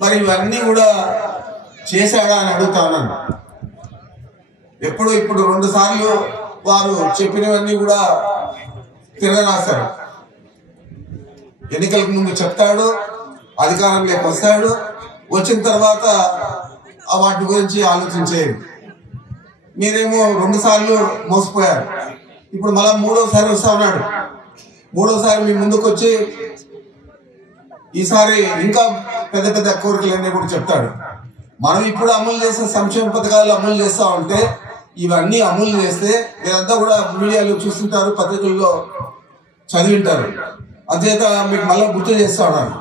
మరి ఇవన్నీ కూడా చేశాడా అని అడుగుతాను. ఇప్పుడు 2 సార్లు వారు చెప్పినవన్నీ కూడా తిరగరాశారు. ఎన్నికలకు ముందు చెప్తాడు, అధికారంలోకి వస్తాడు, వచ్చిన తర్వాత వాటి గురించి ఆలోచించేది. మీరేమో 2 సార్లు మోసపోయారు. ఇప్పుడు మళ్ళా 3వసారి వస్తా ఉన్నాడు. 3వసారి మీ ముందుకు వచ్చి ఈసారి ఇంకా పెద్ద పెద్ద కోరికలన్నీ కూడా చెప్తాడు. మనం ఇప్పుడు అమలు చేసే సంక్షేమ పథకాలు అమలు చేస్తా ఉంటే ఇవన్నీ అమలు చేస్తే మీరంతా కూడా మీడియాలో చూస్తుంటారు, పత్రికల్లో చదివింటారు. అంతేత మీకు మళ్ళీ గుర్తు చేస్తా ఉన్నాను.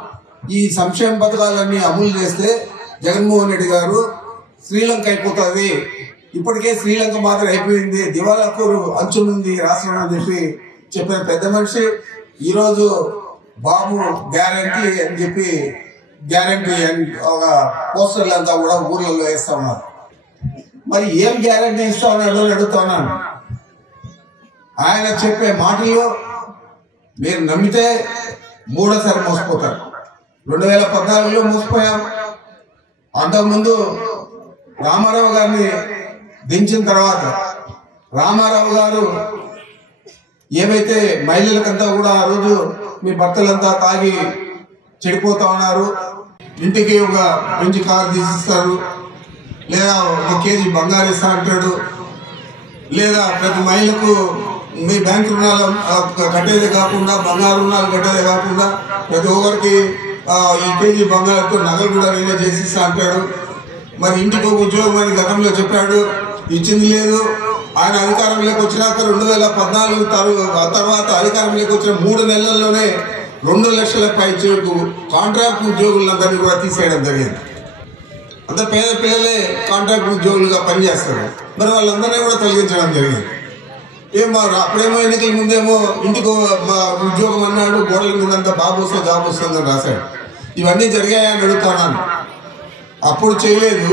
ఈ సంక్షేమ పథకాలన్నీ అమలు చేస్తే జగన్మోహన్ రెడ్డి గారు శ్రీలంక అయిపోతుంది, ఇప్పటికే శ్రీలంక మాత్రం అయిపోయింది, దివాలాకోరు అంచునుంది రాష్ట్రం అని చెప్పిన పెద్ద మనిషి ఈరోజు బాబు గ్యారంటీ అని చెప్పి గ్యారంటీ ఒక పోస్టర్లు అంతా కూడా ఊర్లలో వేస్తా ఉన్నారు. మరి ఏం గ్యారంటీ ఇస్తా ఉన్నాడు అని అడుగుతా ఉన్నాను. ఆయన చెప్పే మాటలు మీరు నమ్మితే 3వసారి మోసపోతారు. 2014లో మోసపోయాం. అంతకుముందు రామారావు గారిని దించిన తర్వాత రామారావు గారు ఏవైతే మహిళలకంతా కూడా ఆ రోజు మీ భర్తలంతా తాగి చెడిపోతా ఉన్నారు, ఇంటికి ఒక మంచి కారు తీసిస్తారు, లేదా 1 కేజీ బంగారు ఇస్తా అంటాడు, లేదా ప్రతి మహిళకు మీ బ్యాంకు రుణాలు కట్టేదే కాకుండా బంగారు రుణాలు కట్టేదే కాకుండా ప్రతి ఒక్కరికి ఈ కేజీ బంగారుతో నగలు కూడా నేనే చేసిస్తా అంటాడు. మరి ఇంటికి ఒక ఉద్యోగం అని గతంలో చెప్పాడు, ఇచ్చింది లేదు. ఆయన అధికారంలోకి వచ్చినాక 2014 తర్వాత అధికారంలోకి వచ్చిన 3 నెలల్లోనే 2 లక్షల పైచలకు కాంట్రాక్ట్ ఉద్యోగులందరినీ కూడా తీసేయడం జరిగింది. అంత పేద పిల్లలే కాంట్రాక్ట్ ఉద్యోగులుగా పనిచేస్తారు. మరి వాళ్ళందరినీ కూడా తొలగించడం జరిగింది. అప్పుడేమో ఎన్నికల ముందేమో ఇంటికి ఉద్యోగం అన్నాడు, గోడల ముందంతా బాబు వస్తే జాబ్ వస్తుందని రాశాడు. ఇవన్నీ జరిగాయని అడుగుతున్నాను. అప్పుడు చేయలేదు,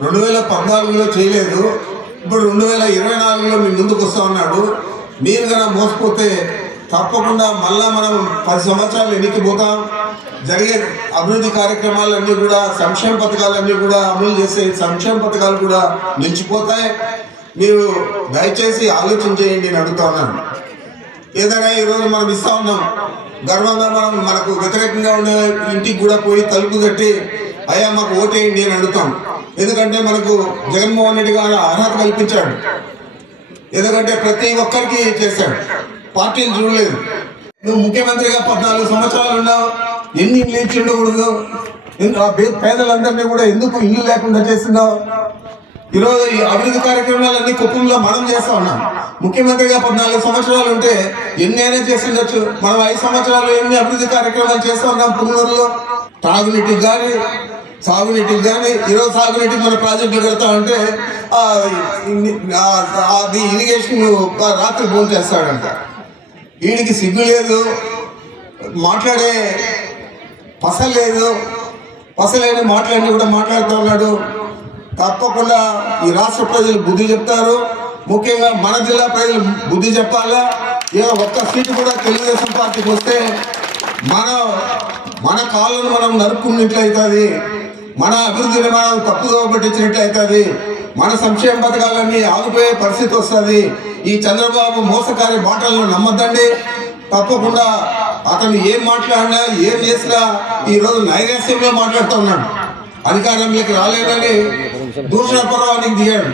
2014లో చేయలేదు, ఇప్పుడు 2024లో మీ ముందుకు వస్తా ఉన్నాడు. మీరు కన్నా మోసపోతే తప్పకుండా మళ్ళా మనం 10 సంవత్సరాలు ఎన్నికపోతాం. జరిగే అభివృద్ధి కార్యక్రమాలన్నీ కూడా సంక్షేమ పథకాలన్నీ కూడా అమలు చేసే సంక్షేమ పథకాలు కూడా నిలిచిపోతాయి. మీరు దయచేసి ఆలోచన చేయండి అని అడుగుతా ఉన్నాను. ఏదైనా ఈరోజు మనం ఇస్తా ఉన్నాం, గర్వంగా మనకు వ్యతిరేకంగా ఉండే ఇంటికి కూడా పోయి తలుపు కట్టి అయ్యా మాకు ఓటేయండి అని అడుగుతాం. ఎందుకంటే మనకు జగన్మోహన్ రెడ్డి గారు అర్హత కల్పించాడు. ఎందుకంటే ప్రతి ఒక్కరికి చేశాడు, పార్టీలు చూడలేదు. నువ్వు ముఖ్యమంత్రిగా 14 సంవత్సరాలు ఉన్నావు, ఎన్ని ఇల్లు ఇచ్చి ఉండకూడదు? పేదలందరినీ కూడా ఎందుకు ఇల్లు లేకుండా చేస్తున్నావు? ఈరోజు ఈ అభివృద్ధి కార్యక్రమాలన్నీ కుప్పంలో మనం చేస్తా ఉన్నాం. ముఖ్యమంత్రిగా 14 సంవత్సరాలు ఉంటే ఎన్ని అయినా చేసి ఉండొచ్చు. మనం 5 సంవత్సరాలు ఎన్ని అభివృద్ధి కార్యక్రమాలు చేస్తా ఉన్నాం. పుంగనూరులో తాగునీటికి కానీ సాగునీటికి కానీ, ఈరోజు సాగునీటికి మన ప్రాజెక్టులు కడతా ఉంటే అది ఇరిగేషన్ రాత్రి ఫోన్ చేస్తాడంట. వీడికి సిగ్గు లేదు, మాట్లాడే పసలేని మాట్లాడి కూడా మాట్లాడుతూ ఉన్నాడు. తప్పకుండా ఈ రాష్ట్ర ప్రజలు బుద్ధి చెప్తారు. ముఖ్యంగా మన జిల్లా ప్రజలు బుద్ధి చెప్పాలా. ఏదో 1 సీటు కూడా తెలుగుదేశం పార్టీకి వస్తే మన కాళ్ళను మనం నరుక్కున్నట్లయితుంది, మన అభివృద్ధిని మనం తప్పుదో పట్టించినట్లయితుంది, మన సంక్షేమ పథకాలన్నీ ఆగిపోయే పరిస్థితి వస్తుంది. ఈ చంద్రబాబు మోసకారి మాటలను నమ్మద్దండి. తప్పకుండా అతను ఏం మాట్లాడినా ఏం చేసినా ఈరోజు నైరాశ్యంలో మాట్లాడుతూ ఉన్నాడు. అధికారంలోకి రాలేదని దూషణ పర్వానికి దిగాడు.